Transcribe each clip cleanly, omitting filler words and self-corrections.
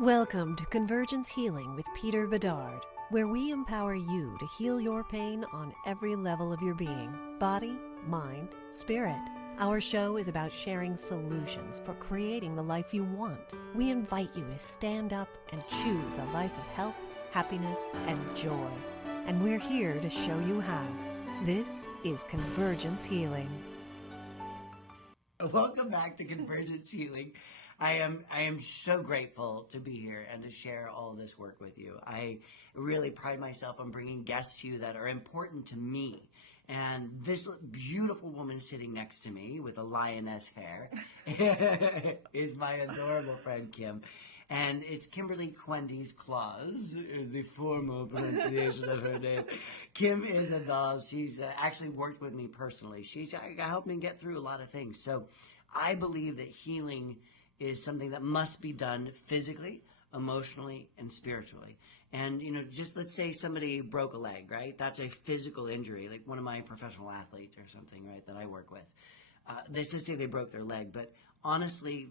Welcome to Convergence Healing with Peter Bedard, where we empower you to heal your pain on every level of your being, body, mind, spirit. Our show is about sharing solutions for creating the life you want. We invite you to stand up and choose a life of health, happiness, and joy. And we're here to show you how. This is Convergence Healing. Welcome back to Convergence Healing. I am so grateful to be here and to share all this work with you. I really pride myself on bringing guests to you that are important to me. And this beautiful woman sitting next to me with a lioness hair is my adorable friend Kim. And it's Cuhendis Klaas, is the formal pronunciation of her name. Kim is a doll. She's actually worked with me personally. She's helped me get through a lot of things. So I believe that healing is something that must be done physically, emotionally, and spiritually. And, just let's say somebody broke a leg, right? That's a physical injury, like one of my professional athletes or something, right, that I work with. Let's just say they broke their leg, but honestly,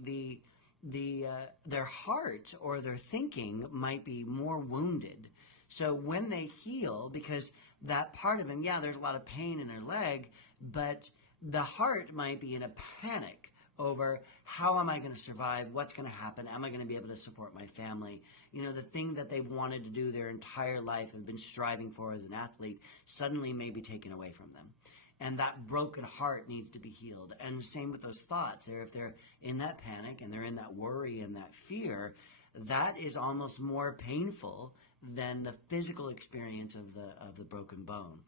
their heart or their thinking might be more wounded. So when they heal, because that part of them, there's a lot of pain in their leg, but the heart might be in a panic over how am I going to survive, what's going to happen, am I going to be able to support my family? The thing that they've wanted to do their entire life and been striving for as an athlete suddenly may be taken away from them. And that broken heart needs to be healed. And same with those thoughts. If they're in that panic and they're in that worry and that fear, that is almost more painful than the physical experience of the broken bone.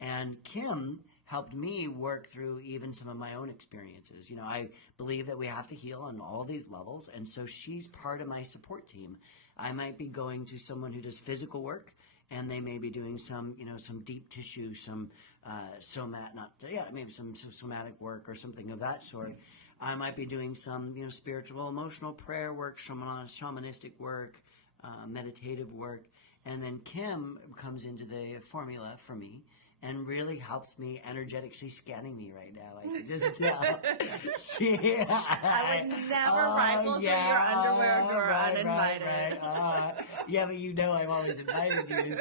And Kim helped me work through even some of my own experiences. I believe that we have to heal on all these levels, and so she's part of my support team. I might be going to someone who does physical work, and they may be doing some deep tissue, some maybe some somatic work or something of that sort. I might be doing some, spiritual, emotional prayer work, shamanistic work, meditative work, and then Kim comes into the formula for me and really helps me energetically scanning me right now. I can just tell. I would never rifle through your underwear drawer uninvited. But I'm always invited you.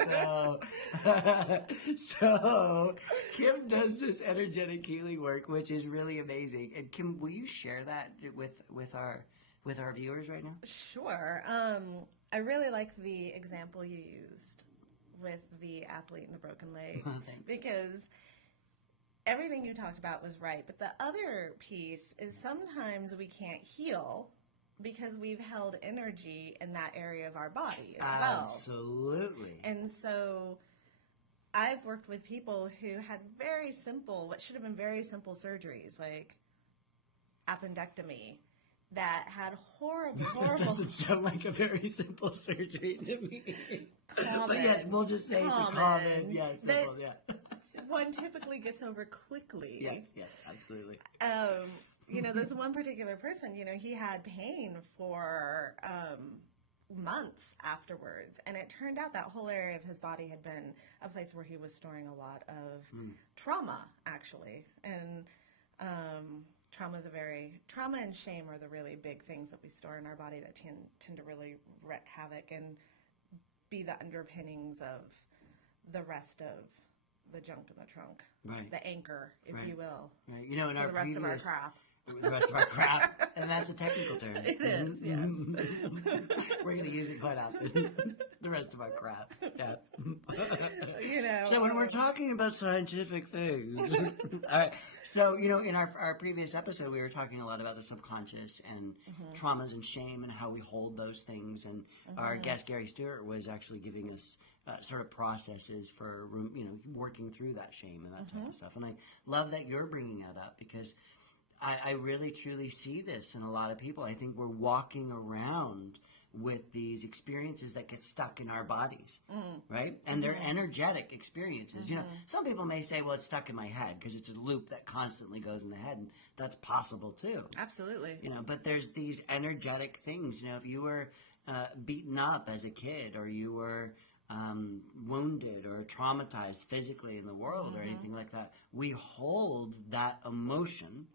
So Kim does this energetic healing work, which is really amazing. And Kim, will you share that with our viewers right now? Sure. I really like the example you used with the athlete and the broken leg. Because everything you talked about was right. But the other piece is sometimes we can't heal because we've held energy in that area of our body as well. Absolutely. And so I've worked with people who had what should have been very simple surgeries, like appendectomy, that had horrible. That doesn't sound like a very simple surgery to me. Common. But yes, we'll just say it's a common. Yeah, simple. One typically gets over quickly. Yes, absolutely. There's one particular person. He had pain for months afterwards, and it turned out that whole area of his body had been a place where he was storing a lot of trauma, actually, and. Trauma and shame are the really big things that we store in our body that tend to really wreak havoc and be the underpinnings of the rest of the junk in the trunk, right? The anchor, if you will. Right. In our the rest of our crap. The rest of our crap, and that's a technical term. It is, yes. We're going to use it quite often. The rest of our crap. Yeah. So when we're talking about scientific things, all right. So in our previous episode, we were talking a lot about the subconscious and traumas and shame and how we hold those things. And our guest Gary Stewart was actually giving us sort of processes for working through that shame and that type of stuff. And I love that you're bringing that up because I really truly see this in a lot of people. I think we're walking around with these experiences that get stuck in our bodies, right? And they're energetic experiences. Some people may say, well, it's stuck in my head because it's a loop that constantly goes in the head, and that's possible too. Absolutely. But there's these energetic things. If you were beaten up as a kid, or you were wounded or traumatized physically in the world or anything like that, we hold that emotion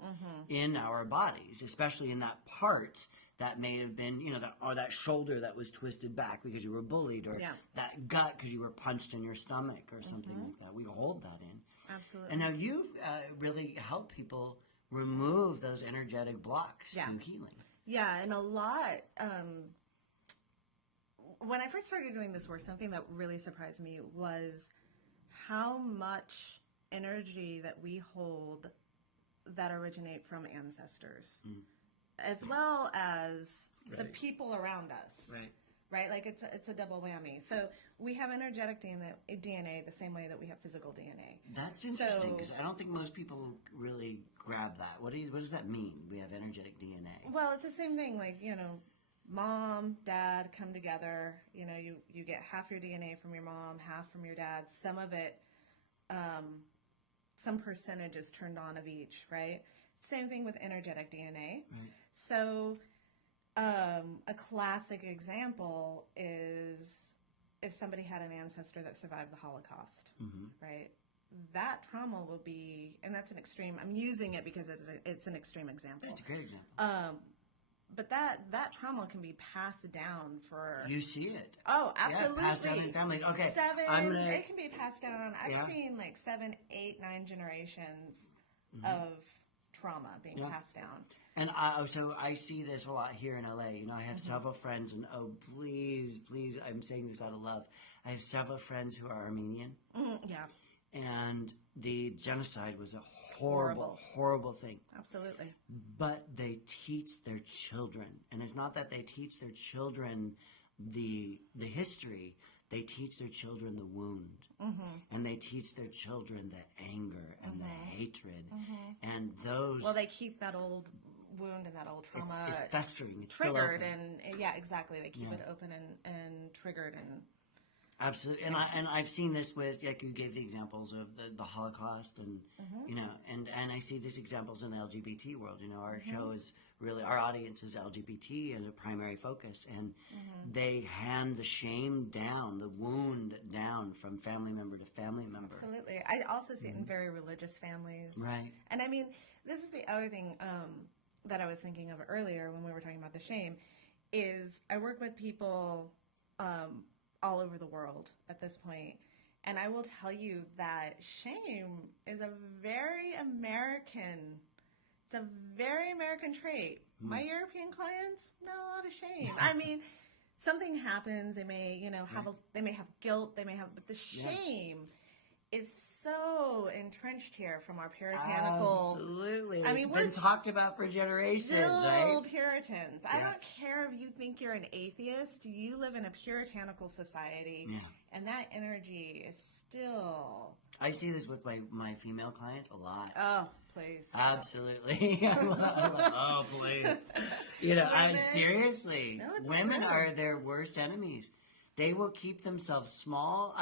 in our bodies, especially in that part that may have been, or that shoulder that was twisted back because you were bullied, or that gut because you were punched in your stomach or something like that. We hold that in. Absolutely. And now you've really helped people remove those energetic blocks to healing. Yeah, and a lot. When I first started doing this work, something that really surprised me was how much energy that we hold that originate from ancestors, as well as the people around us. Right? Like it's a double whammy. So we have energetic DNA the same way that we have physical DNA. That's interesting, because I don't think most people really grab that. What does that mean? We have energetic DNA. Well, it's the same thing. Like, mom, dad come together. You get half your DNA from your mom, half from your dad. Some of it, some percentage is turned on of each, right? Same thing with energetic DNA. Right. So a classic example is if somebody had an ancestor that survived the Holocaust, right? That trauma will be, and that's an extreme, I'm using it because it's an extreme example. It's a great example. But that trauma can be passed down for... You see it. Oh, absolutely. Yeah, passed down in families. Okay. It can be passed down. I've seen like 7, 8, 9 generations of trauma being passed down. And so I see this a lot here in LA. I have several friends, and please, I'm saying this out of love. I have several friends who are Armenian. Yeah. And the genocide was a horrible thing. Absolutely. But they teach their children, and it's not that they teach their children the history. They teach their children the wound, and they teach their children the anger and the hatred, and those. Well, they keep that old wound and that old trauma. It's festering. It's triggered, still open. And exactly. They keep it open and triggered and. Absolutely, and I've seen this with, like, you gave the examples of the Holocaust, and and I see these examples in the LGBT world. Our show is really, our audience is LGBT as a primary focus, and they hand the shame down, the wound down from family member to family member. Absolutely, I also see it in very religious families. Right, and I mean, this is the other thing that I was thinking of earlier when we were talking about the shame, is I work with people. All over the world at this point. And I will tell you that shame is a very American trait. My European clients, not a lot of shame. I mean, something happens, they may, they may have guilt, but the shame is so entrenched here from our puritanical. Absolutely. It's been talked about for generations, right? Puritans. I don't care if you think you're an atheist. You live in a puritanical society, and that energy is still. I see this with my female clients a lot. Oh, please. Absolutely. Oh, please. Seriously, women are their worst enemies. They will keep themselves small.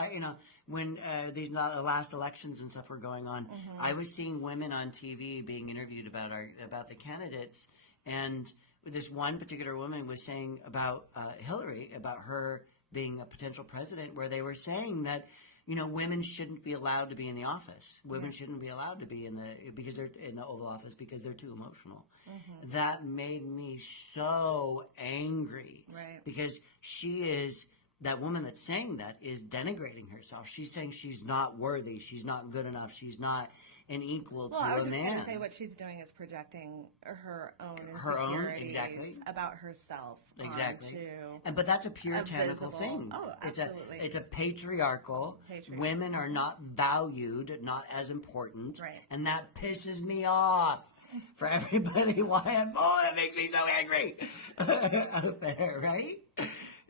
When these last elections and stuff were going on, I was seeing women on TV being interviewed about the candidates, and this one particular woman was saying about Hillary, about her being a potential president, where they were saying that women shouldn't be allowed to be in the office. Women shouldn't be allowed to be because they're in the Oval Office because they're too emotional. That made me so angry, right? Because that woman that's saying that is denigrating herself. She's saying she's not worthy. She's not good enough. She's not an equal to a man. Well, I was just going to say what she's doing is projecting her own insecurities about herself. Exactly. But that's a puritanical thing. Oh, absolutely. It's a patriarchal. Women are not valued, not as important. Right. And that pisses me off. For everybody, that makes me so angry out there, right?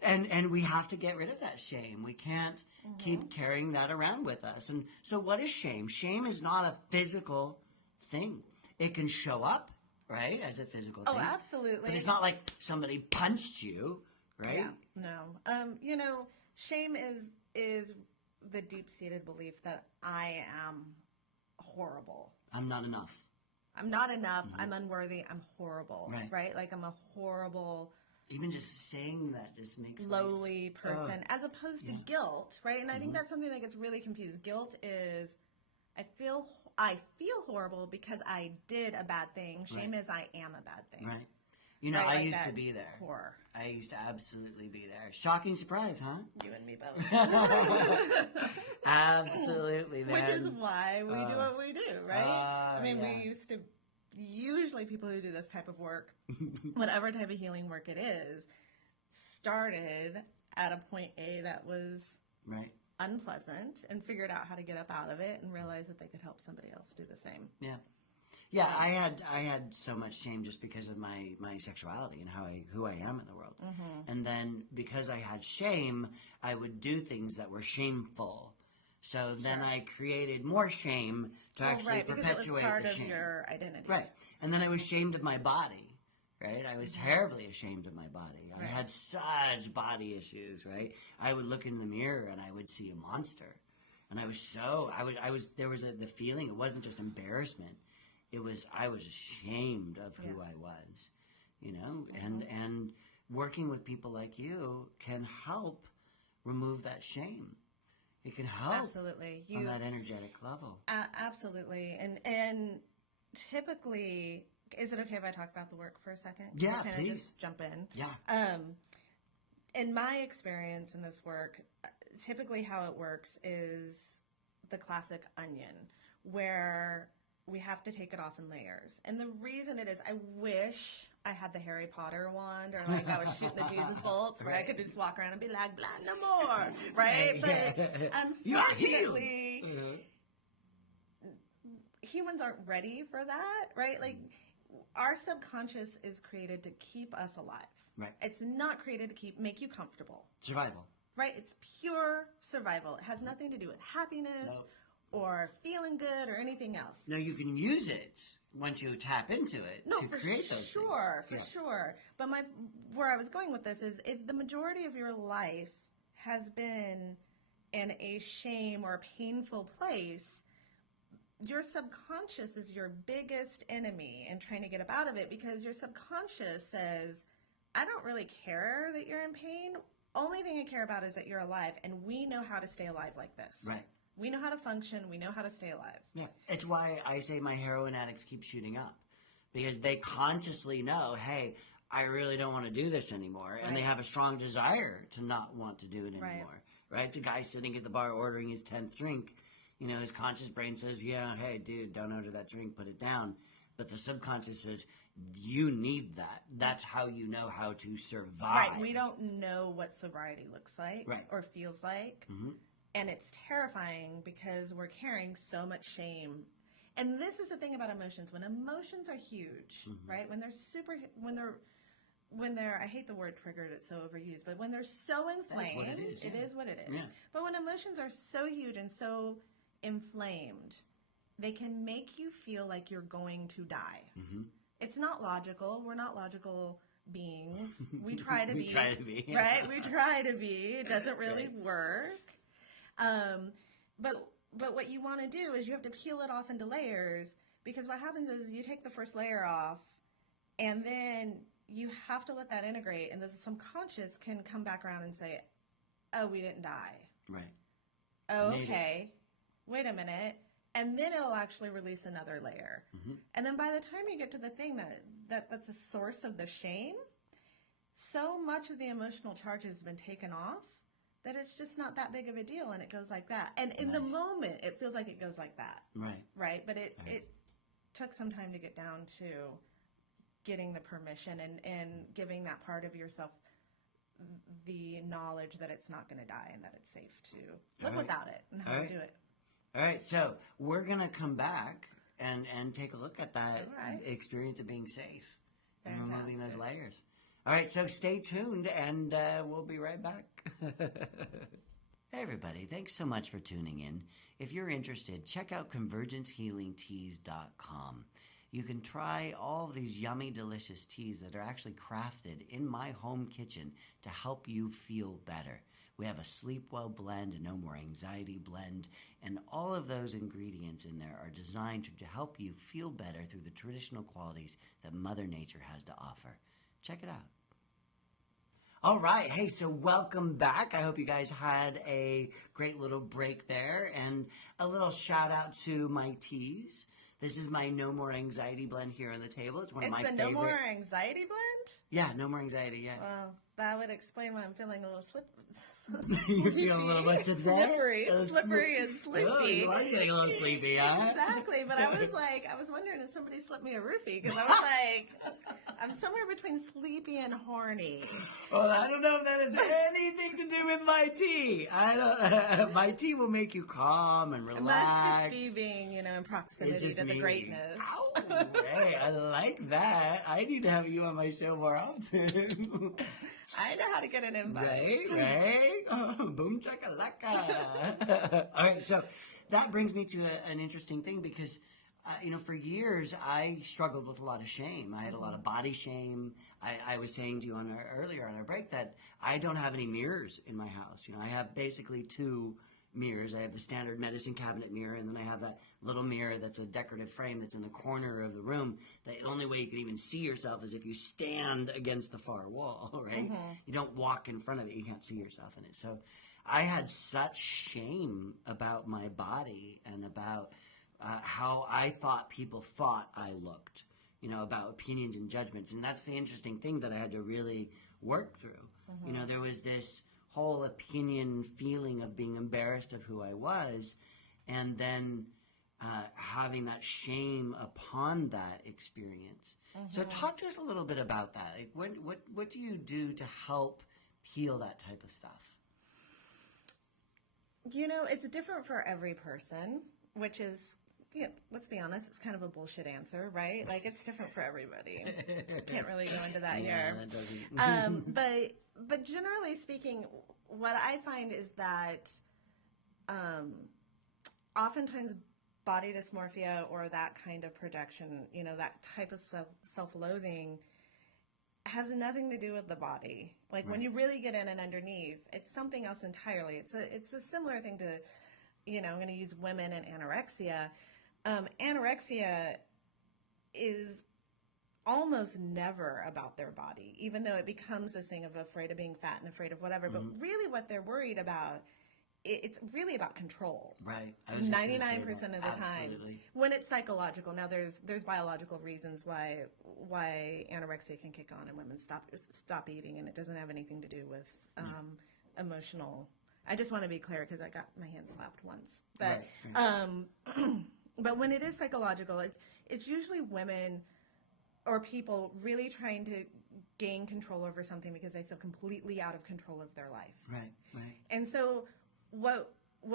And we have to get rid of that shame. We can't keep carrying that around with us. And so what is shame? Shame is not a physical thing. It can show up, right, as a physical thing. Oh, absolutely. But it's not like somebody punched you, right? Yeah, no. Shame is the deep-seated belief that I am horrible. I'm not enough. I'm not enough. I'm unworthy. I'm horrible, right? Like I'm a horrible... Even just saying that just makes lowly person, as opposed to guilt, right? And I think that's something that gets really confused. Guilt is, I feel horrible because I did a bad thing. Shame is I am a bad thing. Right. You know, right? I Like used to that be there. Core. I used to absolutely be there. Shocking surprise, huh? You and me both. Absolutely, man. Which is why we do what we do, right? I mean, yeah. we used to, usually people who do this type of work, whatever type of healing work it is, started at a point A that was right. unpleasant and figured out how to get up out of it and realized that they could help somebody else do the same. Yeah. Yeah, I had so much shame just because of my sexuality and who I am in the world. Mm-hmm. And then because I had shame, I would do things that were shameful. So then I created more shame to actually perpetuate because it was part the of shame. your identity. Right. And then I was ashamed of my body, right? I was terribly ashamed of my body. I had such body issues, right? I would look in the mirror and I would see a monster. And I was there was the feeling, it wasn't just embarrassment. I was ashamed of who I was, you know, and working with people like you can help remove that shame. It can help Absolutely. on that energetic level. Absolutely. And typically, is it okay if I talk about the work for a second? Yeah, or can please. I just jump in? Yeah. In my experience in this work, typically how it works is the classic onion, where we have to take it off in layers. And the reason it is, I wish I had the Harry Potter wand, or like I was shooting the Jesus bolts, where I could just walk around and be like, blah, no more, right? But unfortunately, humans aren't ready for that, right? Like, our subconscious is created to keep us alive. Right. It's not created to make you comfortable. Survival. Right? It's pure survival. It has nothing to do with happiness or feeling good or anything else. Now you can use it once you tap into it to create those things. For sure. But where I was going with this is, if the majority of your life has been in a shame or a painful place, your subconscious is your biggest enemy in trying to get up out of it, because your subconscious says, I don't really care that you're in pain. Only thing I care about is that you're alive, and we know how to stay alive like this. Right. We know how to function. We know how to stay alive. Yeah. It's why I say my heroin addicts keep shooting up, because they consciously know, hey, I really don't want to do this anymore. And they have a strong desire to not want to do it anymore. Right? It's a guy sitting at the bar ordering his 10th drink. You know, his conscious brain says, yeah, hey, dude, don't order that drink, put it down. But the subconscious says, you need that. That's how you know how to survive. Right. We don't know what sobriety looks like or feels like. Mm-hmm. And it's terrifying because we're carrying so much shame. And this is the thing about emotions. When emotions are huge, right? When they're, I hate the word triggered, it's so overused, but when they're so inflamed, it is what it is. Yeah. But when emotions are so huge and so inflamed, they can make you feel like you're going to die. Mm-hmm. It's not logical. We're not logical beings. We try to be. Right? We try to be. It doesn't really work. But what you want to do is you have to peel it off into layers, because what happens is you take the first layer off, and then you have to let that integrate, and the subconscious can come back around and say, oh, we didn't die. Right. Oh, okay. Wait a minute. And then it'll actually release another layer. Mm-hmm. And then by the time you get to the thing that's a source of the shame, so much of the emotional charge has been taken off that it's just not that big of a deal, and it goes like that. And in the moment, it feels like it goes like that. Right. Right? But it took some time to get down to getting the permission and giving that part of yourself the knowledge that it's not going to die and that it's safe to live without it and how to do it. All right, so we're going to come back and take a look at that experience of being safe and removing those layers. All right, so stay tuned, and we'll be right back. Hey, everybody, thanks so much for tuning in. If you're interested, check out convergencehealingteas.com. You can try all of these yummy, delicious teas that are actually crafted in my home kitchen to help you feel better. We have a Sleep Well blend, a No More Anxiety blend, and all of those ingredients in there are designed to help you feel better through the traditional qualities that Mother Nature has to offer. Check it out. All right. Hey, so welcome back. I hope you guys had a great little break there, and a little shout out to my teas. This is my No More Anxiety blend here on the table. It's one of my favorite. It's the No More Anxiety blend? Yeah, No More Anxiety, yeah. Well, that would explain why I'm feeling a little You feel a little bit slippery and sleepy. Oh, you are getting a little sleepy, huh? Exactly, but I was wondering if somebody slipped me a roofie, because I was like, I'm somewhere between sleepy and horny. Well, I don't know if that has anything to do with my tea. My tea will make you calm and relax. It must just be being, in proximity to the greatness. Oh, great. I like that. I need to have you on my show more often. I know how to get an invite. Right? Oh, boom chakalaka. All right, so that brings me to an interesting thing because, for years I struggled with a lot of shame. I had a lot of body shame. I was saying to you earlier on our break that I don't have any mirrors in my house. I have basically 2 mirrors. I have the standard medicine cabinet mirror, and then I have that little mirror that's a decorative frame that's in the corner of the room. The only way you can even see yourself is if you stand against the far wall, right? Mm-hmm. You don't walk in front of it. You can't see yourself in it. So I had such shame about my body and about how I thought people thought I looked, about opinions and judgments. And that's the interesting thing that I had to really work through. Mm-hmm. There was this whole opinion feeling of being embarrassed of who I was, and then having that shame upon that experience. Mm-hmm. So talk to us a little bit about that. Like, what do you do to help heal that type of stuff? It's different for every person, which is, let's be honest, it's kind of a bullshit answer, right? Like, it's different for everybody. Can't really go into that here. That doesn't. But generally speaking, what I find is that oftentimes body dysmorphia or that kind of projection, that type of self-loathing has nothing to do with the body. Like, right. When you really get in and underneath, it's something else entirely. It's a similar thing to, I'm going to use women and anorexia. Anorexia is almost never about their body, even though it becomes this thing of afraid of being fat and afraid of whatever. Mm-hmm. But really what they're worried about, it's really about control. Right. 99% of the time. When it's psychological. Now there's biological reasons why anorexia can kick on and women stop eating, and it doesn't have anything to do with emotional. I just want to be clear because I got my hand slapped once. But right. But when it is psychological, it's usually women or people really trying to gain control over something because they feel completely out of control of their life. Right. And so what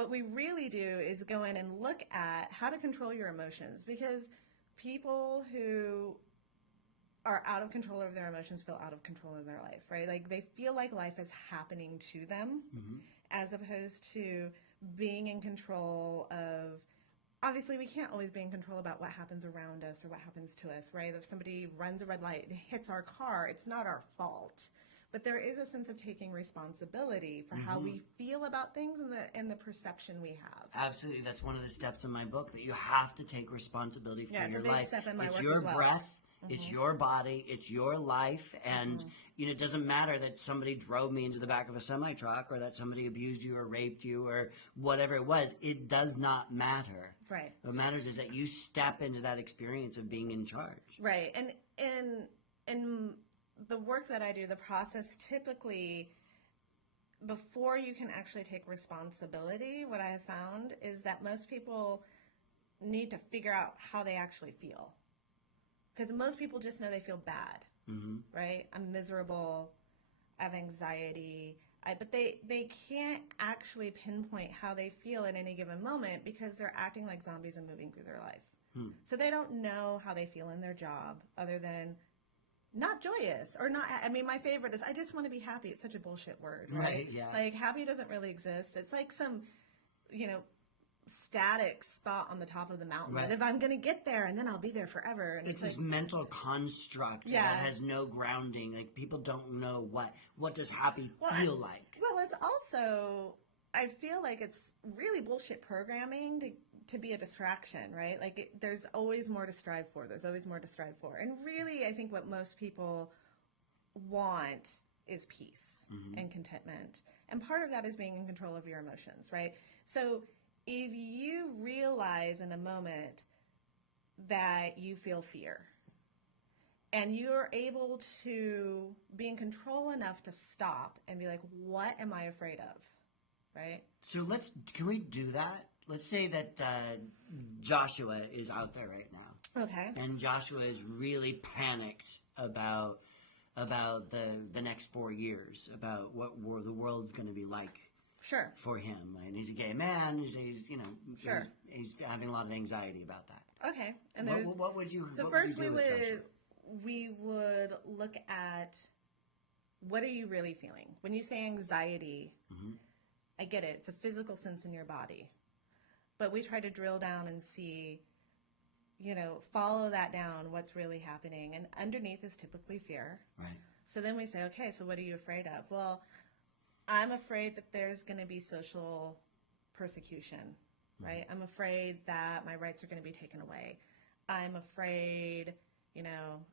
we really do is go in and look at how to control your emotions, because people who are out of control of their emotions feel out of control of their life, right? Like, they feel like life is happening to them, mm-hmm. as opposed to being in control of. Obviously, we can't always be in control about what happens around us or what happens to us, right? If somebody runs a red light and hits our car, it's not our fault. But there is a sense of taking responsibility for mm-hmm. how we feel about things and the perception we have. Absolutely. That's one of the steps in my book, that you have to take responsibility for your life. It's a big step in my work as well. It's your breath. Mm-hmm. It's your body, it's your life, and mm-hmm. It doesn't matter that somebody drove me into the back of a semi-truck or that somebody abused you or raped you or whatever it was. It does not matter. Right. What matters is that you step into that experience of being in charge. Right. And in the work that I do, the process typically, before you can actually take responsibility, what I have found is that most people need to figure out how they actually feel. Because most people just know they feel bad, mm-hmm. right? I'm miserable, I have anxiety, but they can't actually pinpoint how they feel at any given moment because they're acting like zombies and moving through their life. So they don't know how they feel in their job other than not joyous or not. I mean, my favorite is, I just want to be happy. It's such a bullshit word, right? Yeah. Like, happy doesn't really exist. It's like some, static spot on the top of the mountain. Right. That if I'm going to get there, and then I'll be there forever. And it's this mental construct that has no grounding. Like, people don't know what does happy feel like. Well, it's also, I feel like it's really bullshit programming to be a distraction, right? Like, there's always more to strive for. And really, I think what most people want is peace mm-hmm. and contentment. And part of that is being in control of your emotions, right? So if you realize in a moment that you feel fear. And you're able to be in control enough to stop and be like, what am I afraid of? Right? So can we do that? Let's say that Joshua is out there right now. Okay. And Joshua is really panicked about the next 4 years, about what the world's going to be like. Sure. For him. And he's a gay man. He's Sure. he's having a lot of anxiety about that. Okay. And what would you? So what first would you do with Joshua? we would look at, what are you really feeling? When you say anxiety, I get it. It's a physical sense in your body. But we try to drill down and see, follow that down, what's really happening. And underneath is typically fear. Right. So then we say, okay, so what are you afraid of? Well, I'm afraid that there's going to be social persecution, right? I'm afraid that my rights are going to be taken away. I'm afraid,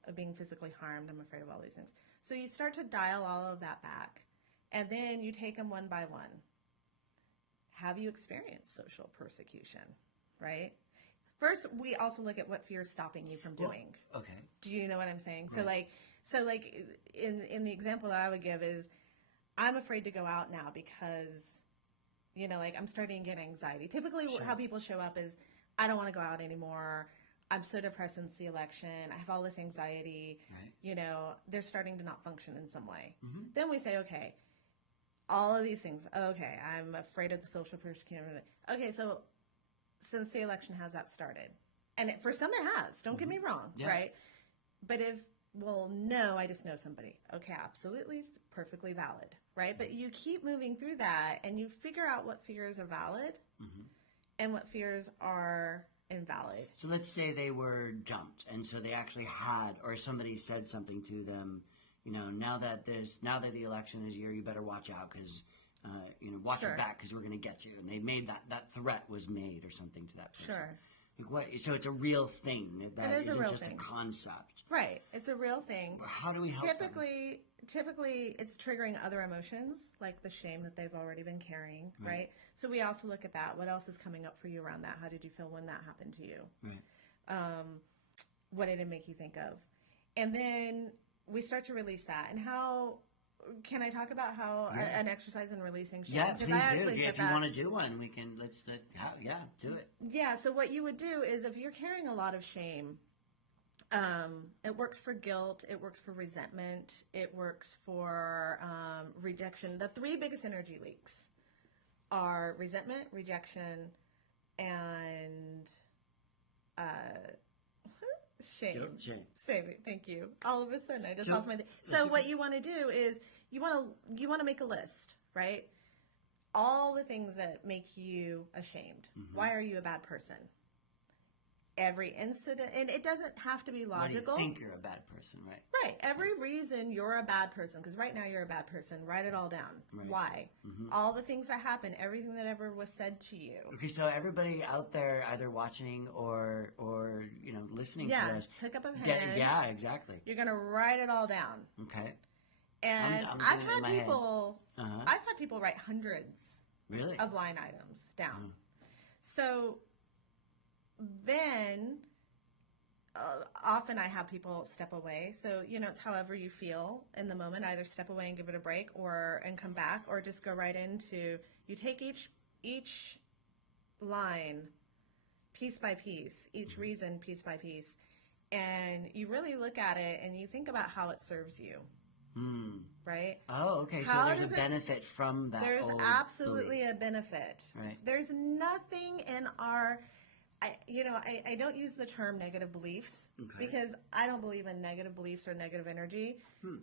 of being physically harmed. I'm afraid of all these things. So you start to dial all of that back, and then you take them one by one. Have you experienced social persecution, right? First, we also look at what fear is stopping you from doing. Well, okay. Do you know what I'm saying? Right. So in the example that I would give is, I'm afraid to go out now because, I'm starting to get anxiety. Typically, Sure. how people show up is, I don't want to go out anymore. I'm so depressed since the election. I have all this anxiety. Right. They're starting to not function in some way. Mm-hmm. Then we say, okay, all of these things. Okay, I'm afraid of the social persecution. Okay, so since the election, has that started? And for some it has. Don't get me wrong, Yeah. right? But no, I just know somebody. Okay, absolutely, perfectly valid, right? But you keep moving through that, and you figure out what fears are valid and what fears are invalid. So let's say they were jumped, and so they actually had, or somebody said something to them. Now that the election is here, you better watch out because, watch Sure. your back because we're going to get you. And they made that threat was made or something to that person. Sure. So it's a real thing. That It is a isn't real just thing. a concept. Right. It's a real thing. How do we help them? Typically, it's triggering other emotions, like the shame that they've already been carrying, right? So we also look at that. What else is coming up for you around that? How did you feel when that happened to you? Right. What did it make you think of? And then we start to release that. And how can I talk about how an exercise in releasing shame? Yeah, Because please I do. actually If you want to do one, we can. Do it. Yeah, so what you would do is, if you're carrying a lot of shame, it works for guilt, it works for resentment, it works for rejection. The three biggest energy leaks are resentment, rejection, and shame. Shame. Save it. Thank you. All of a sudden, I just lost my. So what you want to do is you want to make a list, right? All the things that make you ashamed. Why are you a bad person? Every incident, and it doesn't have to be logical. Why do you think you're a bad person, right? Right. Every reason you're a bad person, because right now you're a bad person. Write it all down. Right. Why? All the things that happened, everything that ever was said to you. Okay, so everybody out there, either watching or listening to us, pick up a pen. Yeah, exactly. You're gonna write it all down. Okay. And I'm I've doing it in had my head. people. Uh-huh. I've had people write hundreds Really? of line items down. So then often I have people step away. So, it's however you feel in the moment. Either step away and give it a break and come back, or just go right into, you take each line piece by piece, each reason piece by piece, and you really look at it and you think about how it serves you. Right? Oh, okay. So there's a benefit from that. There's absolutely a benefit. Right. There's nothing in our, I don't use the term negative beliefs because I don't believe in negative beliefs or negative energy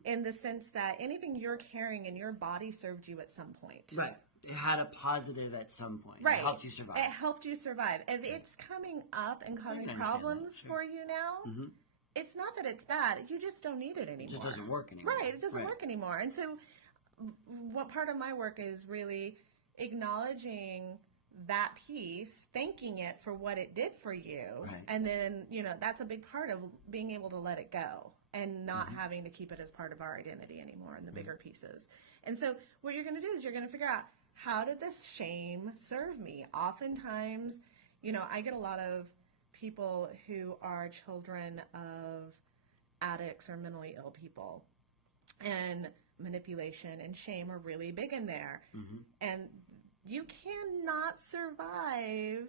in the sense that anything you're carrying in your body served you at some point. Right. It had a positive at some point. Right. It helped you survive. It helped you survive. If it's coming up and causing problems for you now, it's not that it's bad. You just don't need it anymore. It just doesn't work anymore. Right. It doesn't work anymore. And so what part of my work is really acknowledging that piece, thanking it for what it did for you. Right. And then, that's a big part of being able to let it go and not having to keep it as part of our identity anymore in the bigger pieces. And so what you're going to do is you're going to figure out, how did this shame serve me? Oftentimes, I get a lot of people who are children of addicts or mentally ill people. And manipulation and shame are really big in there. And you cannot survive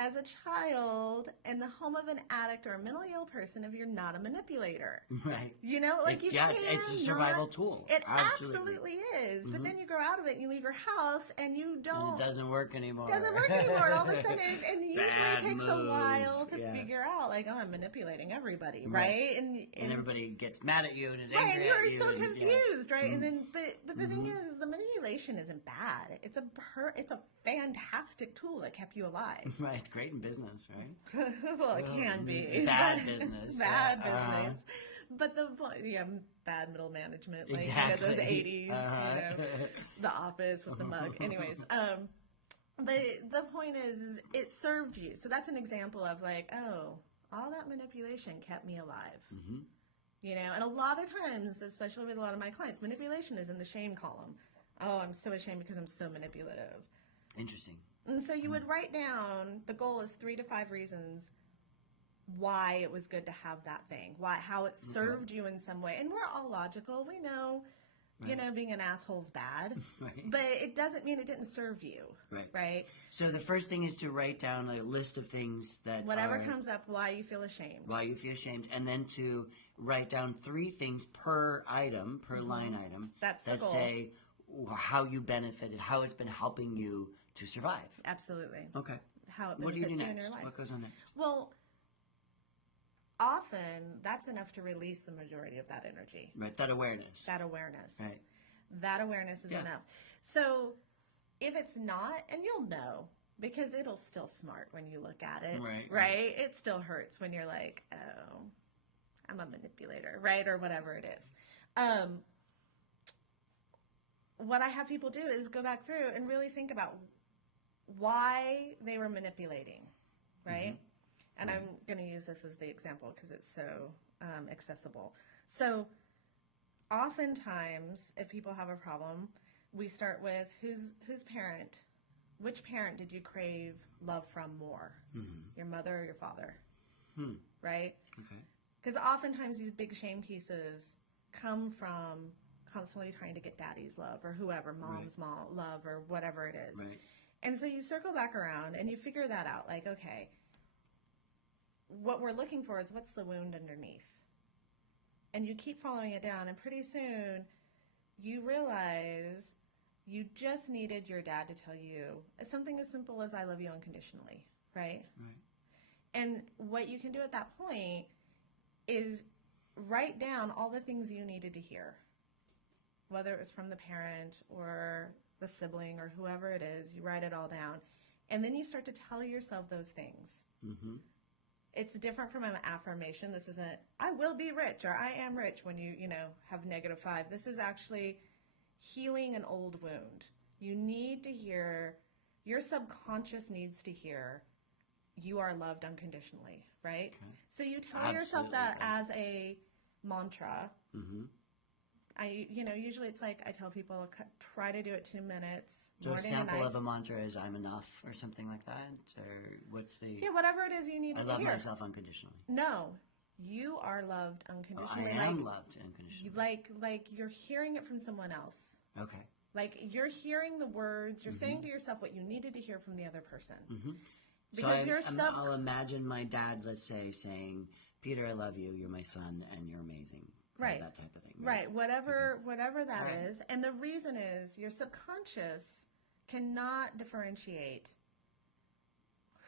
as a child in the home of an addict or a mentally ill person if you're not a manipulator. Right. You know, like it's a survival tool. It absolutely is. But then you grow out of it and you leave your house and you don't. And it doesn't work anymore. And all of a sudden, and usually it takes a while to Yeah. figure out, like, oh, I'm manipulating everybody, right? And everybody gets mad at you and is right, angry and you're at you. so And, confused, right? And then, but the thing is, the manipulation isn't bad. It's a fantastic tool that kept you alive. Right, it's great in business, right? Well, it can be bad business. bad Yeah. business. But the point, bad middle management, like Exactly. those 80s, The Office with the mug. Anyways, but the point is it served you. So that's an example of like, oh, all that manipulation kept me alive. You know, and a lot of times, especially with a lot of my clients, manipulation is in the shame column. Oh, I'm so ashamed because I'm so manipulative. Interesting. And so you would write down, the goal is 3 to 5 reasons why it was good to have that thing, how it served you in some way. And we're all logical. We know, you know, being an asshole's bad, but it doesn't mean it didn't serve you, right? So the first thing is to write down a list of things that whatever comes up, why you feel ashamed. Why you feel ashamed, and then to write down 3 things per item, per line item, That's the that goal. say how you benefited, how it's been helping you to survive. Absolutely. Okay. How it What do you do benefits you in next? your life. What goes on next? Well, often that's enough to release the majority of that energy. Right, that awareness. That awareness. Right. That awareness is enough. So if it's not, and you'll know, because it'll still smart when you look at it, right? It still hurts when you're like, oh, I'm a manipulator, right? Or whatever it is. What I have people do is go back through and really think about why they were manipulating, right? And I'm going to use this as the example because it's so accessible. So oftentimes, if people have a problem, we start with which parent did you crave love from more? Your mother or your father? Right? Okay. Because oftentimes these big shame pieces come from constantly trying to get daddy's love or whoever, mom's mom love or whatever it is. Right. And so you circle back around and you figure that out. Like, okay, what we're looking for is what's the wound underneath. And you keep following it down, and pretty soon you realize you just needed your dad to tell you something as simple as I love you unconditionally, right? And what you can do at that point is write down all the things you needed to hear, whether it was from the parent or the sibling or whoever it is. You write it all down, and then you start to tell yourself those things. It's different from an affirmation. This isn't, I will be rich or I am rich when you have -5. This is actually healing an old wound. You need to hear, your subconscious needs to hear, you are loved unconditionally, right? Okay. So you tell yourself that as a mantra. Usually it's like I tell people, try to do it 2 minutes. So a sample of a mantra is I'm enough or something like that? Or what's the... Yeah, whatever it is you need to hear. I love myself unconditionally. No, you are loved unconditionally. I am loved unconditionally. Like you're hearing it from someone else. Okay. Like you're hearing the words, you're saying to yourself what you needed to hear from the other person. Because I'll imagine my dad, let's say, saying, Peter, I love you, you're my son, and you're amazing. Right. That type of thing. Right. Whatever that is. And the reason is your subconscious cannot differentiate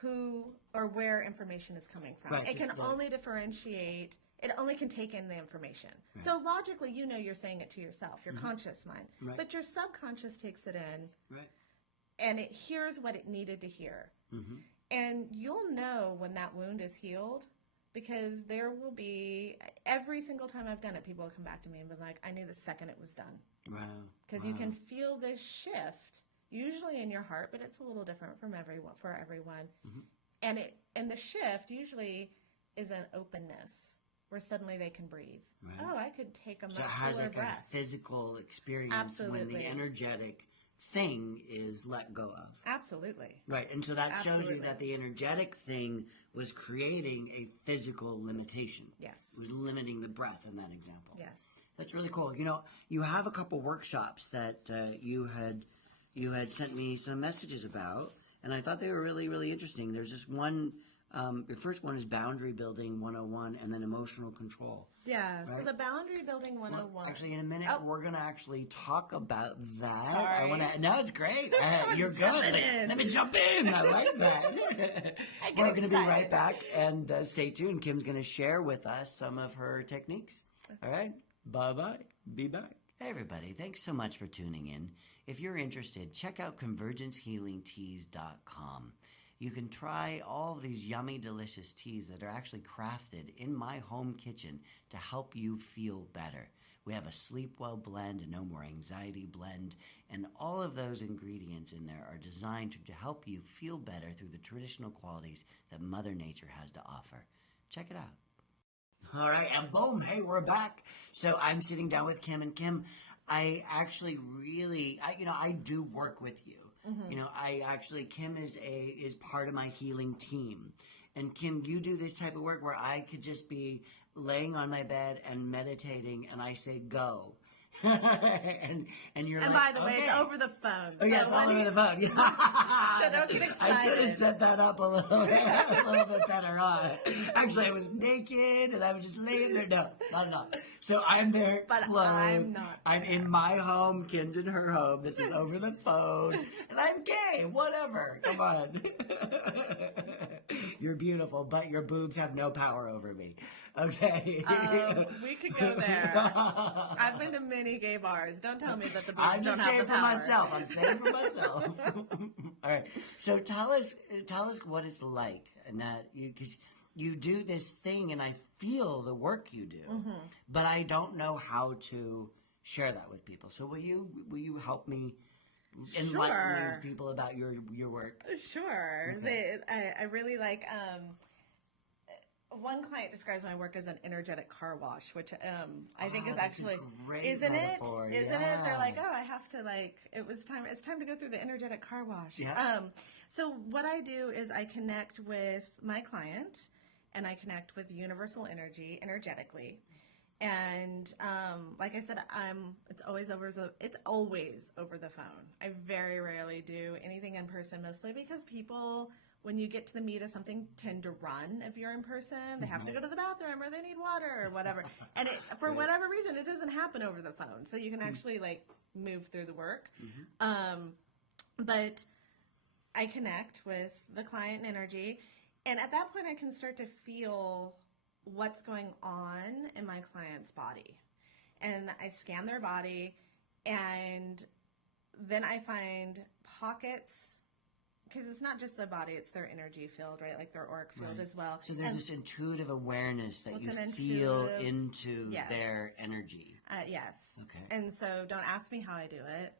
who or where information is coming from. Right, it can only differentiate, it only can take in the information. Right. So logically, you're saying it to yourself, your conscious mind. Right. But your subconscious takes it in and it hears what it needed to hear. And you'll know when that wound is healed, because there will be, every single time I've done it, people will come back to me and be like, I knew the second it was done. Wow. Because you can feel this shift, usually in your heart, but it's a little different for everyone. And the shift usually is an openness where suddenly they can breathe. Right. Oh, I could take a much fuller breath. So it has like a physical experience when the energetic thing is let go of. Absolutely. Right. And so that shows Absolutely. you that the energetic thing was creating a physical limitation. Yes. It was limiting the breath in that example. Yes. That's really cool. You know, you have a couple workshops that you had sent me some messages about, and I thought they were really, really interesting. There's this one, the first one is Boundary Building 101 and then Emotional Control. Yeah, so Right. the Boundary Building 101. Actually, in a minute, we're going to actually talk about that. Sorry. I want to. No, it's great. You're good. jumping in. Let me jump in. I like that. We're going to be right back, and stay tuned. Kim's going to share with us some of her techniques. All right. Bye-bye. Be back. Hey, everybody. Thanks so much for tuning in. If you're interested, check out convergencehealingteas.com. You can try all of these yummy, delicious teas that are actually crafted in my home kitchen to help you feel better. We have a Sleep Well blend, a No More Anxiety blend, and all of those ingredients in there are designed to help you feel better through the traditional qualities that Mother Nature has to offer. Check it out. All right, and boom, hey, we're back. So I'm sitting down with Kim, and Kim, I actually really, I do work with you. Mm-hmm. You know, Kim is part of my healing team. And Kim, you do this type of work where I could just be laying on my bed and meditating, and I say, go. and you're And like, by the way, okay. it's over the phone. Oh, yeah, it's all over the phone. So don't get excited. I could have set that up a little bit better on. Actually, I was naked and I was just laying there. No, not at all. So I'm there But clothed. I'm not. I'm in my home, Kim's in her home. This is over the phone. And I'm gay. Whatever. Come on. You're beautiful, but your boobs have no power over me. Okay. We could go there. I've been to many gay bars. Don't tell me that the boobs I'm don't just have saying the for power. myself. I'm saying for myself. All right. So tell us what it's like, and that because you do this thing, and I feel the work you do, but I don't know how to share that with people. So will you help me enlighten these people about your work? Sure. Okay. I really like. One client describes my work as an energetic car wash, which I think is that's a actually, great isn't it? metaphor, Isn't yeah. it? They're like, oh, I have to it's time to go through the energetic car wash. Yeah. So what I do is I connect with my client, and I connect with universal energy energetically. And like I said, it's always over the phone. I very rarely do anything in person, mostly because people, when you get to the meat of something, tend to run if you're in person. They have to go to the bathroom, or they need water, or whatever. And for whatever reason, it doesn't happen over the phone. So you can actually move through the work. But I connect with the client energy, and at that point I can start to feel what's going on in my client's body. And I scan their body, and then I find pockets, because it's not just the body, it's their energy field, right? Like their auric field as well. So there's this intuitive awareness that you an feel intuitive- into Yes. their energy. Yes. Okay. And so don't ask me how I do it.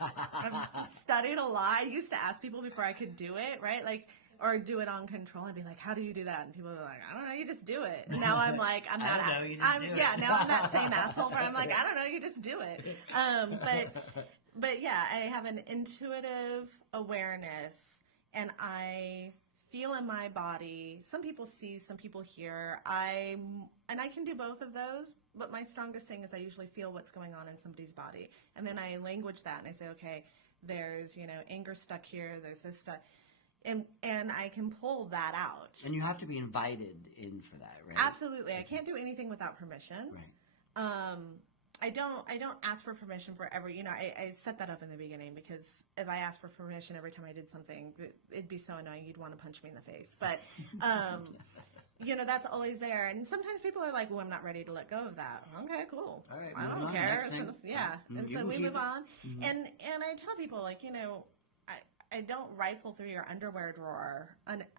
I've studied a lot. I used to ask people before I could do it, right? Or do it on control. I'd be like, how do you do that? And people are like, I don't know, you just do it. And now I'm like, I'm not. I don't know, you just do it. Yeah, now I'm that same asshole where I'm like, I don't know, you just do it. But yeah, I have an intuitive awareness, and I feel in my body. Some people see, some people hear. I can do both of those, but my strongest thing is I usually feel what's going on in somebody's body. And then I language that, and I say, okay, there's, anger stuck here, there's this stuff. And I can pull that out. And you have to be invited in for that, right? Absolutely. I can't do anything without permission. Right. I don't ask for permission for every, I set that up in the beginning, because if I asked for permission every time I did something, it'd be so annoying. You'd want to punch me in the face. But, that's always there. And sometimes people are like, well, I'm not ready to let go of that. Okay, cool. All right, I moving don't on. care. Next thing. Yeah. And You so can we keep move it. on. And I tell people, I don't rifle through your underwear drawer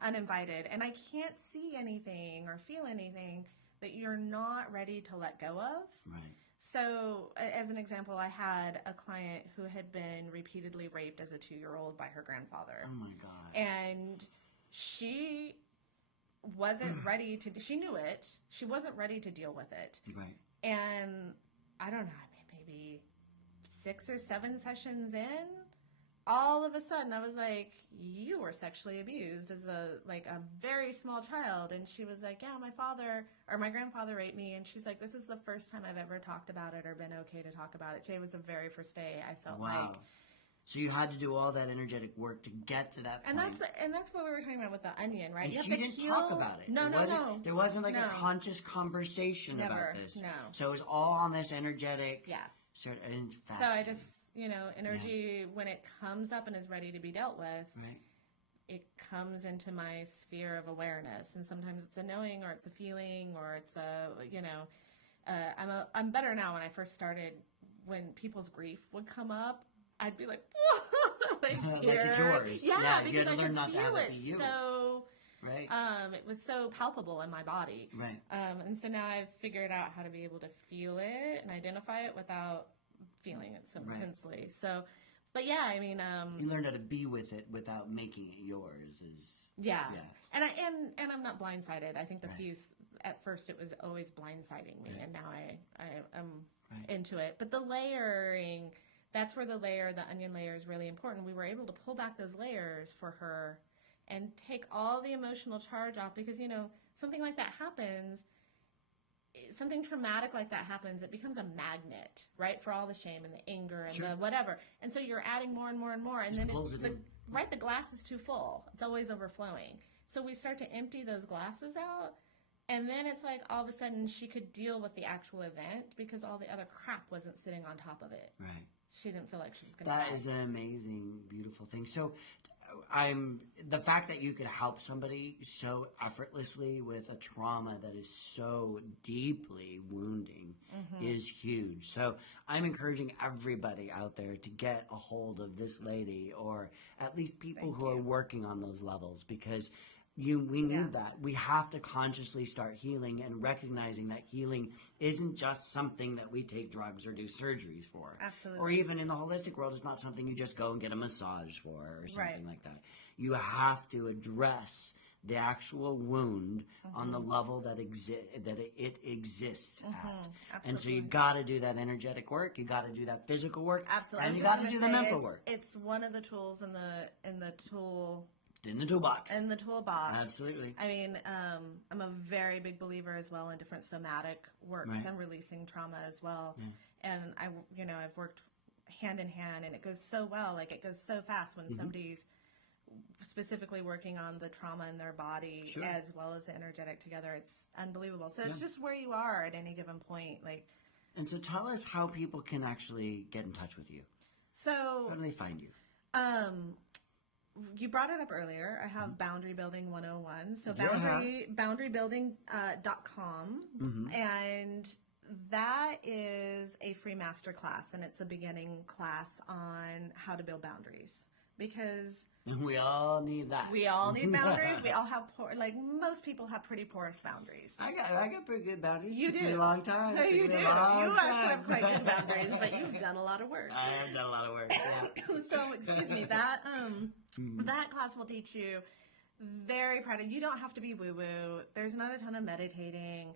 uninvited, and I can't see anything or feel anything that you're not ready to let go of. Right. So, as an example, I had a client who had been repeatedly raped as a 2-year-old by her grandfather. Oh my God. And she wasn't ready to, she knew it, she wasn't ready to deal with it. Right. And I don't know, maybe 6 or 7 sessions in, all of a sudden I was like, you were sexually abused as a very small child. And she was like, yeah, my grandfather raped me. And she's like, this is the first time I've ever talked about it or been okay to talk about it. Today was the very first day I felt like. So you had to do all that energetic work to get to that point. And that's what we were talking about with the onion, right? And you she didn't talk about it. No. There wasn't like a conscious conversation about this. No. So it was all on this energetic. Yeah. And so I just, energy, when it comes up and is ready to be dealt with, right, it comes into my sphere of awareness. And sometimes it's a knowing, or it's a feeling, or it's I'm better now. When I first started, when people's grief would come up, I'd be like, like it's yours. Yeah, because you had to I learn could not to feel have it it be you. so. Right. It was so palpable in my body. Right. And so now I've figured out how to be able to feel it and identify it without feeling it so intensely. So, but yeah, I mean, you learned how to be with it without making it yours. Yeah. And I'm not blindsided. I think the fuse at first it was always blindsiding me, and now I'm into it. But the layering. That's where the onion layer is really important. We were able to pull back those layers for her and take all the emotional charge off because, something like that happens, something traumatic like that happens, it becomes a magnet, right, for all the shame and the anger and the whatever. And so you're adding more and more and more. And then the glass is too full. It's always overflowing. So we start to empty those glasses out. And then it's like all of a sudden she could deal with the actual event because all the other crap wasn't sitting on top of it. Right. She didn't feel like she was going to die. That is an amazing, beautiful thing. So the fact that you could help somebody so effortlessly with a trauma that is so deeply wounding is huge. So I'm encouraging everybody out there to get a hold of this lady, or at least people who are working on those levels, because we need that. We have to consciously start healing and recognizing that healing isn't just something that we take drugs or do surgeries for. Absolutely. Or even in the holistic world, it's not something you just go and get a massage for or something like that. You have to address the actual wound on the level that it exists at. Absolutely. And so you got to do that energetic work. You got to do that physical work. Absolutely. And you got to do the mental work. It's one of the tools in the tool. In the toolbox. In the toolbox. Absolutely. I mean, I'm a very big believer as well in different somatic works and releasing trauma as well. Yeah. And I've worked hand in hand, and it goes so well. Like, it goes so fast when somebody's specifically working on the trauma in their body as well as the energetic together. It's unbelievable. So it's just where you are at any given point. And so tell us how people can actually get in touch with you. So how do they find you? You brought it up earlier. I have Boundary Building 101. So boundarybuilding.com. And that is a free master class, and it's a beginning class on how to build boundaries. Because we all need that. We all need boundaries. We all have most people have pretty porous boundaries. I got pretty good boundaries. You do. It took me a long time. No, you do. You actually have quite good boundaries, but you've done a lot of work. I have done a lot of work. Yeah. So, excuse me, that class will teach you very practical. You don't have to be woo-woo. There's not a ton of meditating.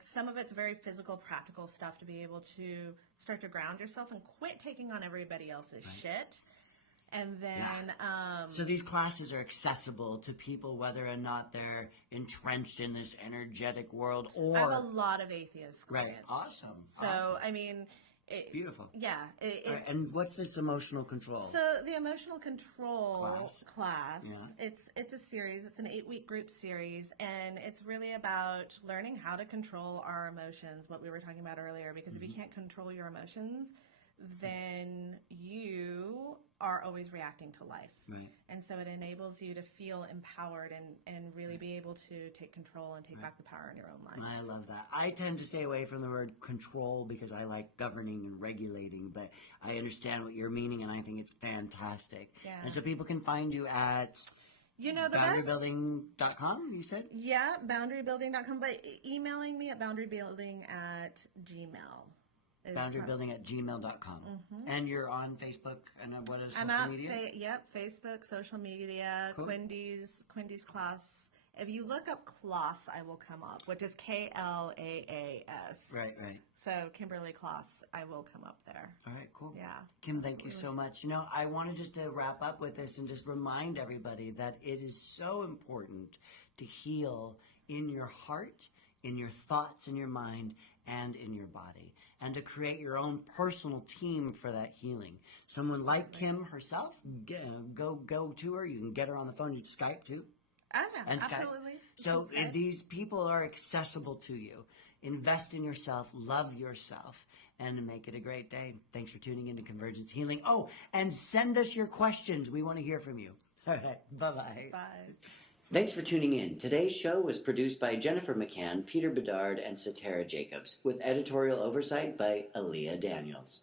Some of it's very physical, practical stuff to be able to start to ground yourself and quit taking on everybody else's shit. And then, so these classes are accessible to people whether or not they're entrenched in this energetic world, or I have a lot of atheist clients. Right, awesome. So I mean, beautiful. Yeah. And what's this emotional control? So the emotional control class. It's a series. It's an 8-week group series, and it's really about learning how to control our emotions. What we were talking about earlier, because if you can't control your emotions, then you are always reacting to life. Right. And so it enables you to feel empowered and really be able to take control and take back the power in your own life. I love that. I tend to stay away from the word control because I like governing and regulating, but I understand what you're meaning, and I think it's fantastic. Yeah. And so people can find you at boundarybuilding.com, you said? Yeah, boundarybuilding.com, but emailing me at boundarybuilding@gmail. Boundarybuilding@gmail.com. And you're on Facebook and what is social media? Facebook, social media, cool. Cuhendis Klaas If you look up Klaas, I will come up, which is Klaas. Right. So Kimberly Klaas, I will come up there. All right, cool. Yeah. Kim, thank you so much. You know, I wanted just to wrap up with this and just remind everybody that it is so important to heal in your heart, in your thoughts, in your mind, and in your body, and to create your own personal team for that healing. Someone like Kim herself, go to her. You can get her on the phone. You Skype too. Ah, yeah, And Skype. absolutely. So these people are accessible to you. Invest in yourself, love yourself, and make it a great day. Thanks for tuning in to Convergence Healing. Oh, and send us your questions. We want to hear from you. All right. Bye-bye. Bye. Thanks for tuning in. Today's show was produced by Jennifer McCann, Peter Bedard, and Satara Jacobs, with editorial oversight by Aaliyah Daniels.